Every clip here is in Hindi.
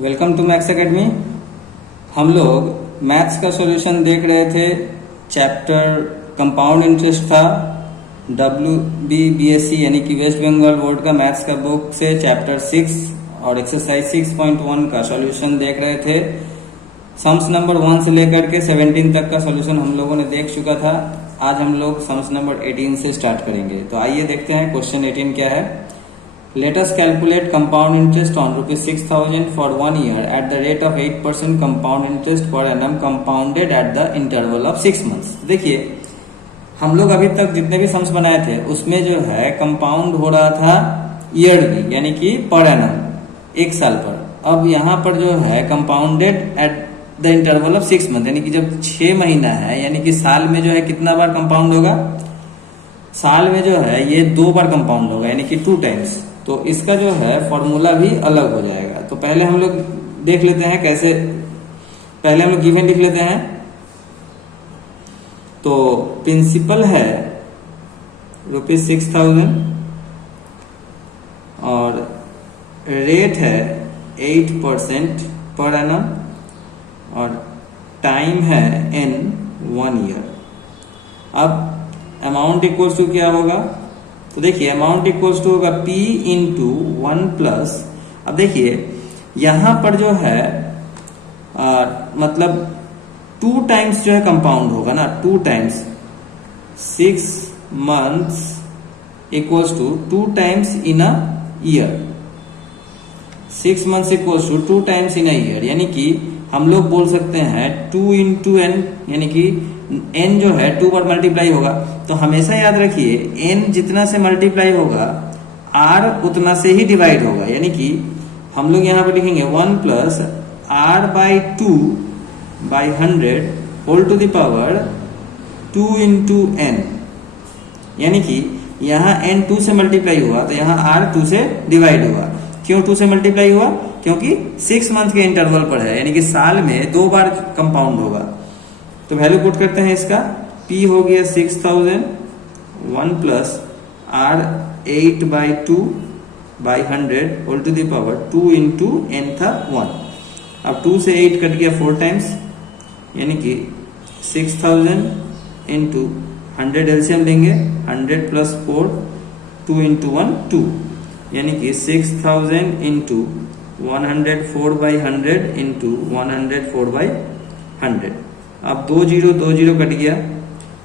Welcome to maths academy. हम लोग मैथ्स का सॉल्यूशन देख रहे थे। चैप्टर कंपाउंड इंटरेस्ट था, WBBSc यानी कि वेस्ट बंगाल बोर्ड का मैथ्स का बुक से चैप्टर 6 और एक्सरसाइज 6.1 का सॉल्यूशन देख रहे थे। सम्स नंबर 1 से लेकर के 17 तक का सॉल्यूशन हम लोगों ने देख चुका था। आज हम लोग सम्स नंबर 18 से स्टार्ट करेंगे। तो आइए देखते हैं क्वेश्चन 18 क्या है। Let us calculate compound interest on ₹6,000 for 1 year at the rate of 8% compound interest per annum compounded at the interval of 6 months। देखिए, हम लोग अभी तक जितने भी सम्स बनाए थे उसमें जो है कंपाउंड हो रहा था ईयरली यानी कि पर एनम, एक साल पर। अब यहाँ पर जो है compounded at the interval of 6 month यानी कि जब 6 महीना है यानी कि साल में जो है कितना बार कंपाउंड होगा, साल में जो है ये 2 बार कंपाउंड होगा यानी कि 2 टाइम्स। तो इसका जो है फॉर्मूला भी अलग हो जाएगा। तो पहले हम लोग देख लेते हैं कैसे। पहले हम लोग गिवन लिख लेते हैं। तो प्रिंसिपल है ₹6,000 और रेट है 8% पर एनम और टाइम है n 1 ईयर। अब अमाउंट इक्वल्स टू क्या होगा? तो देखिए अमाउंट इक्वल्स टू होगा P इंटू 1 प्लस। अब देखिए यहां पर जो है मतलब 2 टाइम्स जो है कंपाउंड होगा ना, 2 times 6 months equals to 2 times in a year. 6 months equals to 2 times in a year यानी कि हम लोग बोल सकते हैं 2 इंटू एन यानी कि n जो है 2 बार मल्टीप्लाई होगा। तो हमेशा याद रखिए n जितना से मल्टीप्लाई होगा r उतना से ही डिवाइड होगा यानी कि हम लोग यहाँ पर लिखेंगे 1 plus r by 2 by 100 whole to the power 2 into n यानी कि यहाँ n 2 से मल्टीप्लाई हुआ तो यहाँ r 2 से डिवाइड हुआ। क्यों 2 से मल्टीप्लाई हुआ? क्योंकि 6 मंथ के इंटरवल पर है यानी कि साल में 2 बार कंपाउंड होगा। तो वैल्यू पुट करते हैं इसका। P हो गया 6,000 1 plus R 8 by 2 by 100 whole to the power 2 into n था 1। अब 2 से 8 कट गया 4 टाइम्स यानी कि 6,000 इंटू 100 एलसीएम लेंगे 100 प्लस 4 2 इंटू 1 2 यानी कि 6,000 इंटू 104 बाई 100 इंटू 104 बाई 100। अब 2 0 कट गया।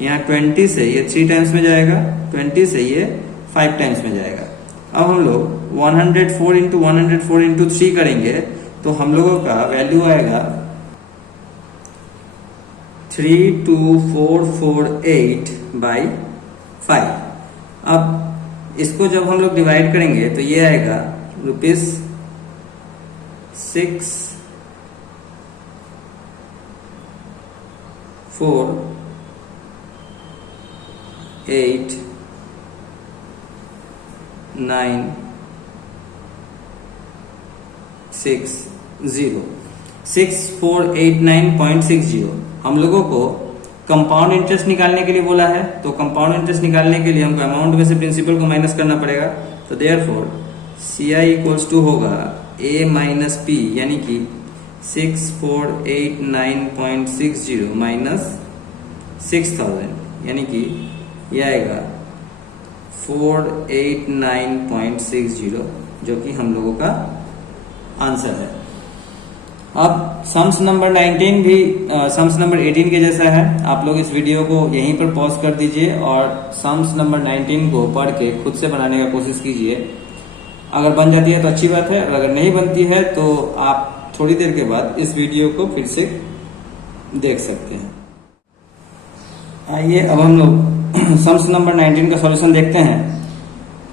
यहाँ 20 से ये 3 टाइम्स में जाएगा, 20 से ये 5 टाइम्स में जाएगा। अब हम लोग 104 इंटू 104 इंटू 3 करेंगे तो हम लोगों का वैल्यू आएगा 32448 बाई 5। अब इसको जब हम लोग डिवाइड करेंगे तो ये आएगा ₹6 4 8 9 6 0 6489.60। हम लोगों को कंपाउंड इंटरेस्ट निकालने के लिए बोला है। तो कंपाउंड इंटरेस्ट निकालने के लिए हमको अमाउंट में से प्रिंसिपल को माइनस करना पड़ेगा। तो देयरफॉर CI इक्वल्स टू होगा A माइनस P यानी कि 6489.60 माइनस 6,000 यानी कि यह आएगा 489.60 जो कि हम लोगों का आंसर है। अब सम्स नंबर 19 भी सम्स नंबर 18 के जैसा है। आप लोग इस वीडियो को यहीं पर पॉज कर दीजिए और सम्स नंबर 19 को पढ़ के खुद से बनाने का कोशिश कीजिए। अगर बन जाती है तो अच्छी बात है, अगर नहीं बनती है तो आप थोड़ी देर के बाद इस वीडियो को फिर से देख सकते हैं। आइए अब हम लोग सम्स नंबर 19 का सॉल्यूशन देखते हैं।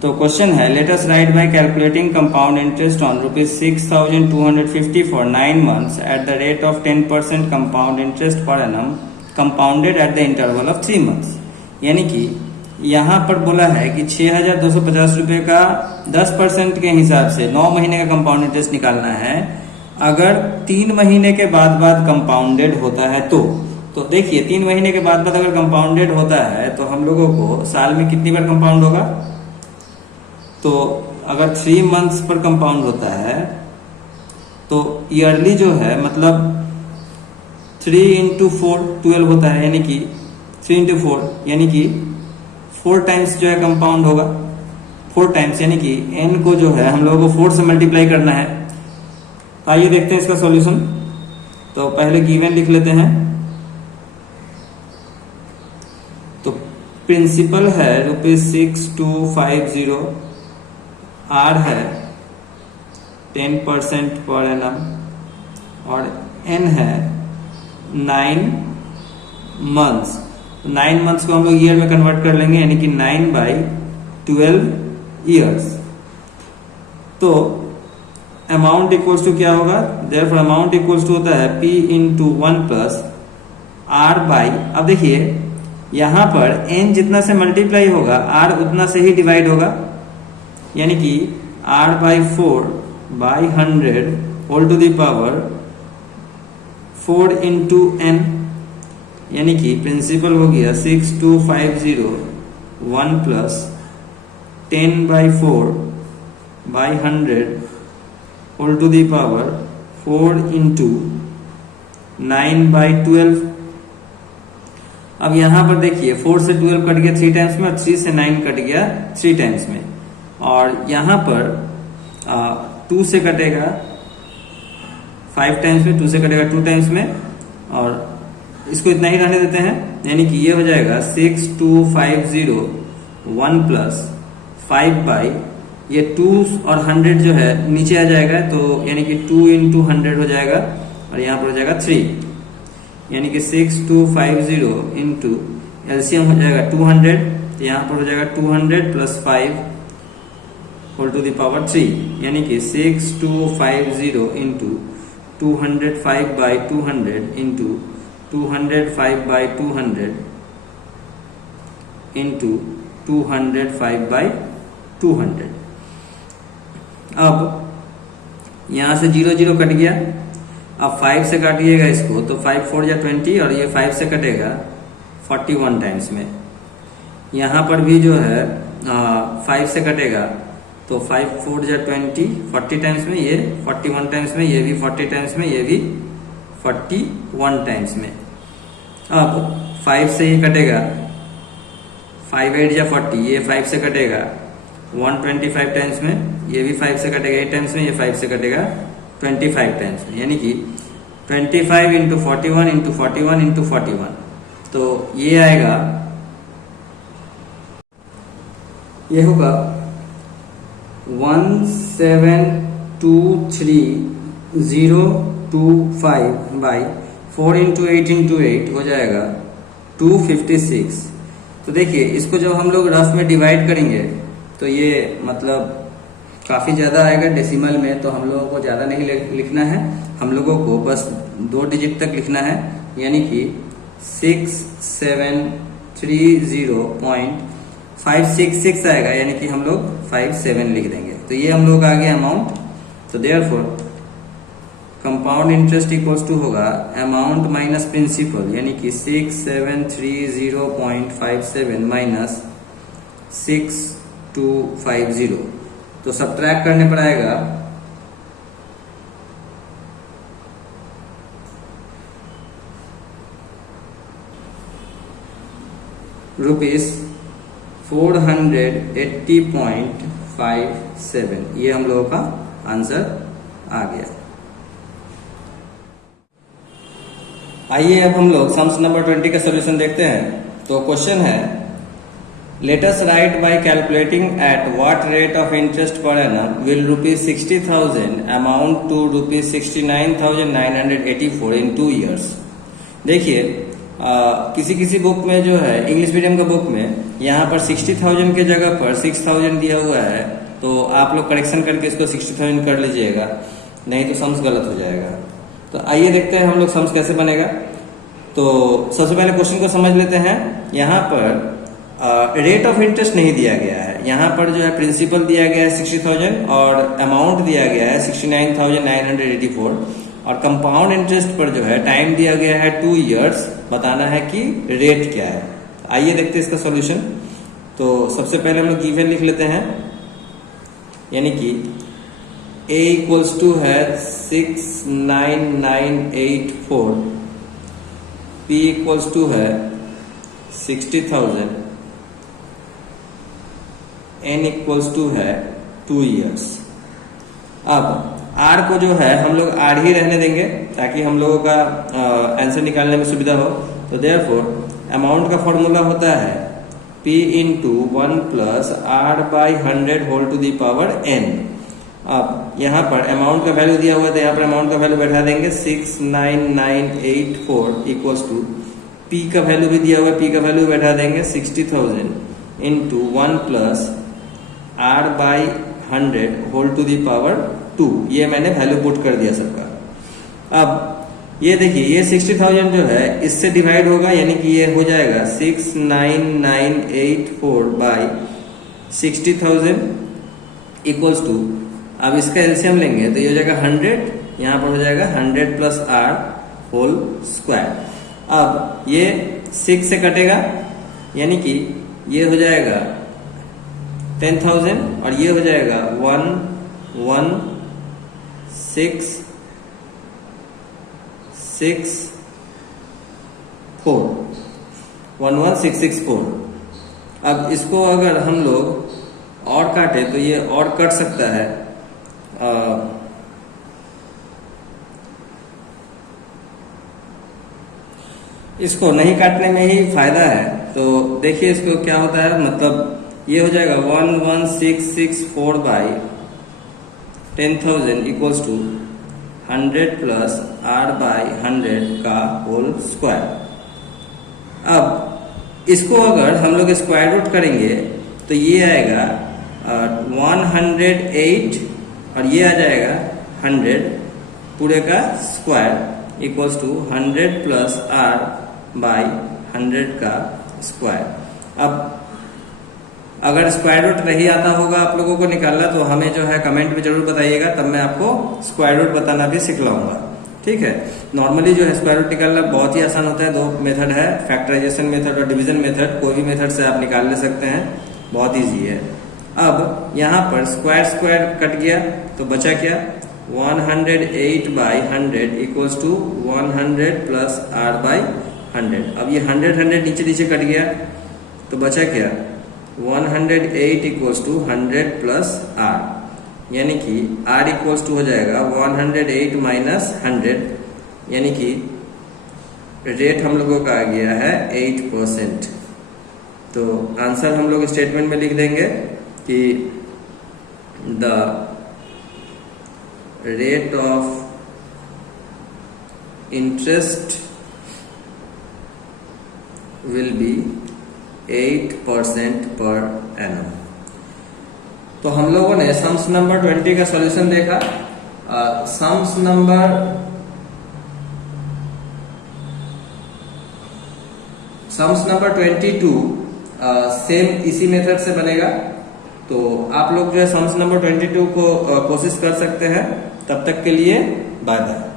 तो क्वेश्चन है let us right bye calculating compound interest on ₹6,250 for 9 months at the rate of 10% compound interest per annum compounded at the interval of 3 months. यानी कि यहाँ पर बोला है कि 6,250 रुपए का 10% के हिसाब से 9 महीने का कंपाउंड इंटरेस्ट निकालना है। अगर 3 महीने के बाद कंपाउंडेड होता है तो देखिए 3 महीने के बाद अगर कंपाउंडेड होता है तो हम लोगों को साल में कितनी बार कंपाउंड होगा? तो अगर 3 मंथ्स पर कंपाउंड होता है तो ईयरली जो है मतलब 3 इंटू 4 12 होता है, यानी कि 3 इंटू 4 यानी कि 4 टाइम्स जो है कंपाउंड होगा, 4 टाइम्स, यानी कि n को जो है हम लोगों को 4 से मल्टीप्लाई करना है। आइए देखते हैं इसका सॉल्यूशन। तो पहले गिवन लिख लेते हैं। तो प्रिंसिपल है ₹6250, आर है 10% पर एनम और एन है 9 मंथ्स। 9 मंथ्स को हम लोग ईयर में कन्वर्ट कर लेंगे, यानी कि 9/12 ईयर्स। तो अमाउंट इक्वल्स टू क्या होगा, देयरफॉर अमाउंट इक्वल्स टू होता है P into 1 plus R by, अब देखिए यहां पर n जितना से मल्टीप्लाई होगा R उतना से ही डिवाइड होगा, यानी कि R/4/100 whole to the power 4 into n, यानी कि प्रिंसिपल हो गया 6250 1 plus 10/4/100 whole to the power 4 into 9/12। अब यहां पर देखिए 4 से 12 कट गया 3 टाइम्स में और 3 से 9 कट गया 3 टाइम्स में, और यहां पर 2 से कटेगा 5 टाइम्स में, 2 से कटेगा 2 टाइम्स में, और इसको इतना ही रहने देते हैं, यानी कि ये हो जाएगा 6250 1 प्लस 5 बाई, ये 2 और 100 जो है नीचे आ जाएगा, तो यानी कि 2 इंटू 100 हो जाएगा, और यहाँ पर हो जाएगा 3, यानी कि 6250 इंटू एलसीएम हो जाएगा 200, तो यहाँ पर हो जाएगा 200 plus 5 whole to the power 3, यानी कि 6250 इंटू 205/200 इंटू 205/200 इंटू 205/200। अब यहां से 0 0 कट गया, अब 5 से काटिएगा इसको, तो 5 4 या 20, और ये 5 से कटेगा 41 टाइम्स में। यहां पर भी जो है 5 से कटेगा, तो 5 4 या 20 40 टाइम्स में, ये 41 टाइम्स में, ये भी 40 टाइम्स में, ये भी 41 टाइम्स में। अब 5 से ये कटेगा, 5 8 या 40, ये 5 से कटेगा 125 टाइम्स में, ये भी 5 से कटेगा 8 टाइम्स में, ये 5 से कटेगा 25 टाइम्स में, यानी कि 25 इंटू 41 इंटू 41 इंटू 41, तो ये आएगा, ये होगा 1723025/4 इंटू 8 इंटू 8 हो जाएगा 256। तो देखिए इसको जब हम लोग रफ में डिवाइड करेंगे तो ये मतलब काफ़ी ज़्यादा आएगा डेसिमल में, तो हम लोगों को ज़्यादा नहीं लिखना है, हम लोगों को बस 2 डिजिट तक लिखना है, यानी कि 6730.566 आएगा, यानी कि हम लोग 57 लिख देंगे। तो ये हम लोग आ गया अमाउंट। तो therefore compound interest equals to होगा अमाउंट माइनस प्रिंसिपल, यानी कि 6730.57 माइनस 6250। तो सब्ट्रैक्ट करने पर आएगा ₹480.57। ये हम लोगों का आंसर आ गया। आइए अब हम लोग सम्स नंबर 20 का सोल्यूशन देखते हैं। तो क्वेश्चन है, let us write by calculating at what rate of interest per annum will ₹60,000 amount to ₹69,984 in 2 years। देखिए किसी किसी बुक में जो है इंग्लिश मीडियम का बुक में यहाँ पर 60,000 के जगह पर 6,000 दिया हुआ है, तो आप लोग करेक्शन करके इसको 60,000 कर लीजिएगा, नहीं तो सम्स गलत हो जाएगा। तो आइए देखते हैं हम लोग सम्स कैसे बनेगा। तो सबसे पहले क्वेश्चन को समझ लेते हैं। यहाँ पर रेट ऑफ इंटरेस्ट नहीं दिया गया है, यहाँ पर जो है प्रिंसिपल दिया गया है 60,000 और अमाउंट दिया गया है 69,984, और कंपाउंड इंटरेस्ट पर जो है टाइम दिया गया है 2 इयर्स, बताना है कि रेट क्या है। आइए देखते हैं इसका सॉल्यूशन। तो सबसे पहले हम लोग गिवन लिख लेते हैं, यानी कि A इक्वल्स टू है 69984, P इक्वल्स टू है 60,000, N इक्वल्स टू है 2 years। अब R को जो है हम लोग R ही रहने देंगे ताकि हम लोगों का आंसर निकालने में सुविधा हो। तो देयरफॉर अमाउंट का फॉर्मूला होता है P into 1 plus R by 100 whole to the power N। अब यहाँ पर अमाउंट का वैल्यू दिया हुआ है तो यहाँ पर अमाउंट का वैल्यू बैठा देंगे 69984 इक्वल्स टू P का वैल्यू भी दिया हुआ है, P का वैल्यू बैठा देंगे 60,000 into 1 plus R by 100 whole to the power 2। ये मैंने वैल्यू पुट कर दिया सबका। अब ये देखिए ये 60,000 जो है इससे डिवाइड होगा, यानी कि ये हो जाएगा 69984 बाई 60,000 इक्वल्स टू, अब इसका एलसीएम लेंगे तो ये हो जाएगा 100, यहाँ पर हो जाएगा 100 प्लस R होल स्क्वायर। अब ये 6 से कटेगा, यानी कि ये हो जाएगा 10,000 और ये हो जाएगा 11664। अब इसको अगर हम लोग और काटे तो ये और कट सकता है, इसको नहीं काटने में ही फायदा है। तो देखिए इसको क्या होता है, मतलब ये हो जाएगा 11664 by 10,000 equals to 100 plus R by 100 का होल स्क्वायर। अब इसको अगर हम लोग स्क्वायर रूट करेंगे तो ये आएगा 108 और ये आ जाएगा 100 पूरे का square equals to 100 plus R by 100 का स्क्वायर। अब अगर स्क्वायर रूट नहीं आता होगा आप लोगों को निकालना तो हमें जो है कमेंट में जरूर बताइएगा, तब मैं आपको स्क्वायर रूट बताना भी सिखलाऊंगा। ठीक है, नॉर्मली जो है स्क्वायर रूट निकालना बहुत ही आसान होता है। दो मेथड है, फैक्टराइजेशन मेथड और डिवीजन मेथड। कोई भी मेथड से आप निकाल ले सकते हैं, बहुत ईजी है। अब यहाँ पर स्क्वायर स्क्वायर कट गया तो बचा क्या, 108 by 100 equals to 100 plus R by 100। अब ये 100 नीचे नीचे कट गया तो बचा क्या, 108 इक्वल्स टू 100 प्लस R, यानी कि R इक्वल्स टू हो जाएगा 108 माइनस 100, यानी कि रेट हम लोगों का आ गया है 8%। तो आंसर हम लोग स्टेटमेंट में लिख देंगे कि the rate of interest will be 8% per annum. तो हम लोगों ने सम्स नंबर 20 का सॉल्यूशन देखा। सम्स नंबर 22 सेम इसी मेथड से बनेगा। तो आप लोग जो है सम्स नंबर 22 को कोशिश कर सकते हैं। तब तक के लिए बाय बाय।